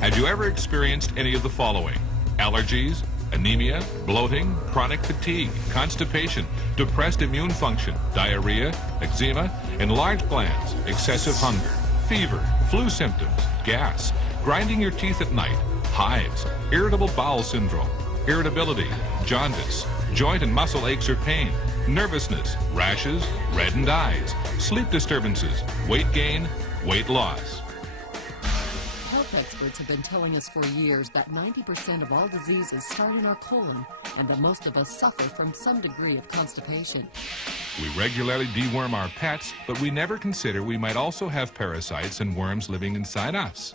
Have you ever experienced any of the following? Allergies, anemia, bloating, chronic fatigue, constipation, depressed immune function, diarrhea, eczema, enlarged glands, excessive hunger, fever, flu symptoms, gas, grinding your teeth at night, hives, irritable bowel syndrome, irritability, jaundice, joint and muscle aches or pain, nervousness, rashes, reddened eyes, sleep disturbances, weight gain, weight loss? Health experts have been telling us for years that 90% of all diseases start in our colon and that most of us suffer from some degree of constipation. We regularly deworm our pets, but we never consider we might also have parasites and worms living inside us.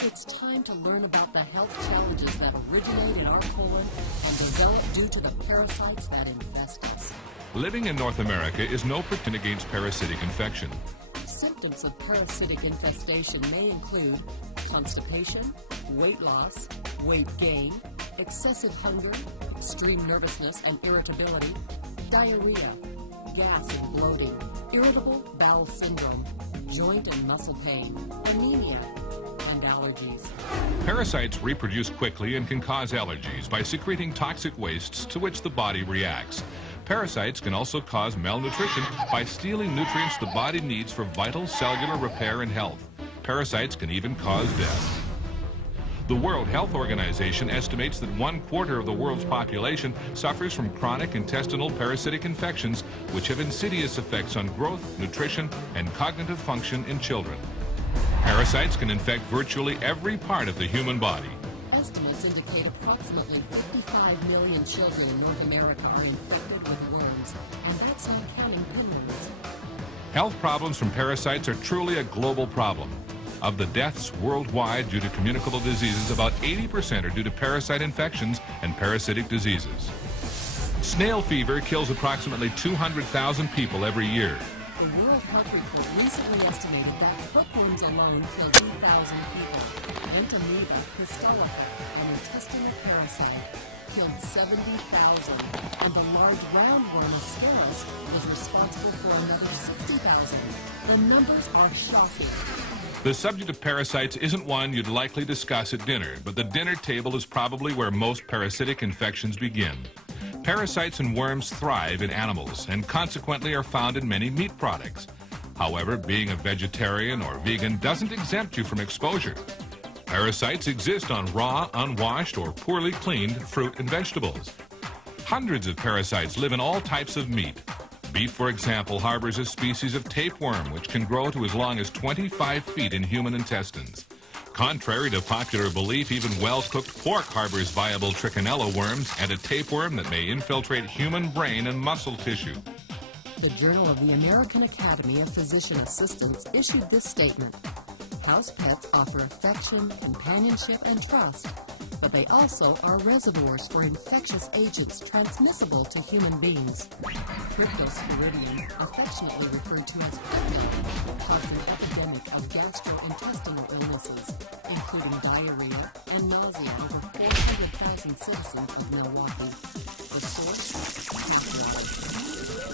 It's time to learn about the health challenges that originate in our colon and develop due to the parasites that infest us. Living in North America is no protection against parasitic infection. Symptoms of parasitic infestation may include constipation, weight loss, weight gain, excessive hunger, extreme nervousness and irritability, diarrhea, gas and bloating, irritable bowel syndrome, joint and muscle pain, anemia, and allergies. Parasites reproduce quickly and can cause allergies by secreting toxic wastes to which the body reacts. Parasites can also cause malnutrition by stealing nutrients the body needs for vital cellular repair and health. Parasites can even cause death. The World Health Organization estimates that 1/4 of the world's population suffers from chronic intestinal parasitic infections, which have insidious effects on growth, nutrition, and cognitive function in children. Parasites can infect virtually every part of the human body. Estimates indicate approximately 55 million children in North America are infected with worms, and that's not counting pinworms. Health problems from parasites are truly a global problem. Of the deaths worldwide due to communicable diseases, about 80% are due to parasite infections and parasitic diseases. Snail fever kills approximately 200,000 people every year. The World Health Report recently estimated that hookworms alone kill 2,000 people. Entamoeba histolytica, an intestinal parasite, killed 70,000, and the large roundworm Ascaris is responsible for another 60,000. The numbers are shocking. The subject of parasites isn't one you'd likely discuss at dinner, but the dinner table is probably where most parasitic infections begin. Parasites and worms thrive in animals and consequently are found in many meat products. However, being a vegetarian or vegan doesn't exempt you from exposure. Parasites exist on raw, unwashed, or poorly cleaned fruit and vegetables. Hundreds of parasites live in all types of meat. Beef, for example, harbors a species of tapeworm which can grow to as long as 25 feet in human intestines. Contrary to popular belief, even well-cooked pork harbors viable trichinella worms and a tapeworm that may infiltrate human brain and muscle tissue. The Journal of the American Academy of Physician Assistants issued this statement: house pets offer affection, companionship, and trust, but they also are reservoirs for infectious agents transmissible to human beings. Cryptosporidium, affectionately referred to as pet, caused an epidemic of gastrointestinal illnesses, including diarrhea and nausea in over 400,000 citizens of Milwaukee. The source? Paraway.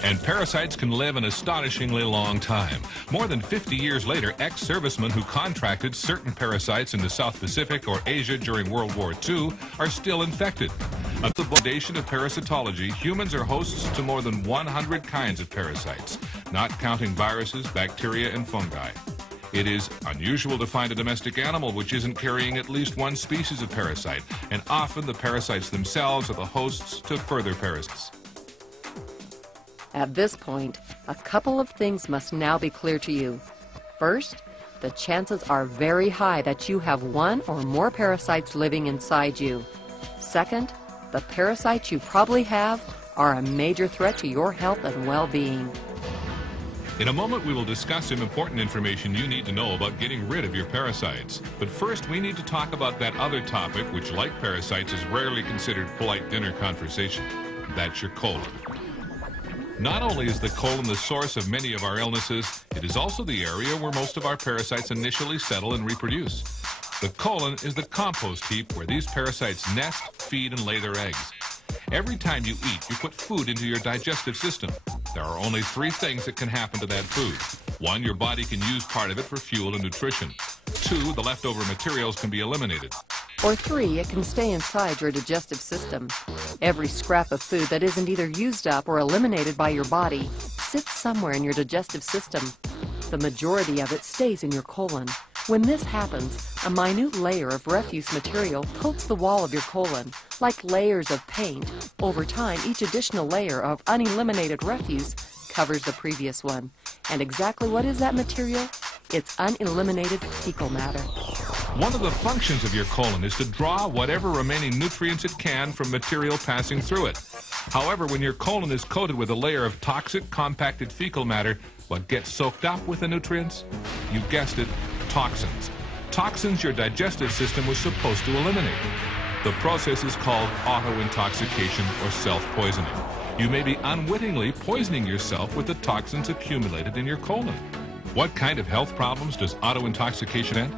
And parasites can live an astonishingly long time. More than 50 years later, ex-servicemen who contracted certain parasites in the South Pacific or Asia during World War II are still infected. Under the foundation of parasitology, humans are hosts to more than 100 kinds of parasites, not counting viruses, bacteria, and fungi. It is unusual to find a domestic animal which isn't carrying at least one species of parasite, and often the parasites themselves are the hosts to further parasites. At this point, a couple of things must now be clear to you. First, the chances are very high that you have one or more parasites living inside you. Second, the parasites you probably have are a major threat to your health and well-being. In a moment, we will discuss some important information you need to know about getting rid of your parasites. But first, we need to talk about that other topic, which, like parasites, is rarely considered polite dinner conversation. That's your colon. Not only is the colon the source of many of our illnesses, it is also the area where most of our parasites initially settle and reproduce. The colon is the compost heap where these parasites nest, feed, and lay their eggs. Every time you eat, you put food into your digestive system. There are only three things that can happen to that food. One, your body can use part of it for fuel and nutrition. 2, the leftover materials can be eliminated. Or 3, it can stay inside your digestive system. Every scrap of food that isn't either used up or eliminated by your body sits somewhere in your digestive system. The majority of it stays in your colon. When this happens, a minute layer of refuse material coats the wall of your colon, like layers of paint. Over time, each additional layer of uneliminated refuse covers the previous one. And exactly what is that material? It's uneliminated fecal matter. One of the functions of your colon is to draw whatever remaining nutrients it can from material passing through it. However, when your colon is coated with a layer of toxic, compacted fecal matter, what gets soaked up with the nutrients? You guessed it, toxins. Toxins your digestive system was supposed to eliminate. The process is called auto-intoxication or self-poisoning. You may be unwittingly poisoning yourself with the toxins accumulated in your colon. What kind of health problems does auto-intoxication end?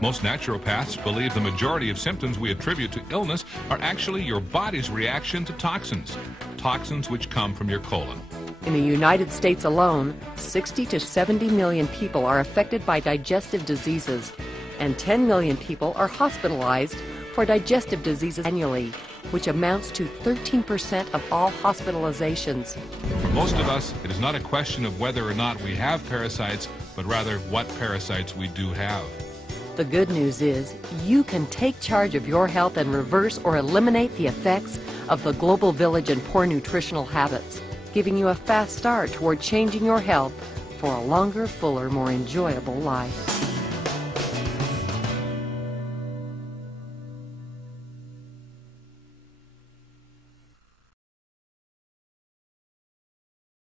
Most naturopaths believe the majority of symptoms we attribute to illness are actually your body's reaction to toxins. Toxins which come from your colon. In the United States alone, 60 to 70 million people are affected by digestive diseases, and 10 million people are hospitalized for digestive diseases annually, which amounts to 13% of all hospitalizations. For most of us, it is not a question of whether or not we have parasites, but rather what parasites we do have. The good news is you can take charge of your health and reverse or eliminate the effects of the global village and poor nutritional habits, giving you a fast start toward changing your health for a longer, fuller, more enjoyable life.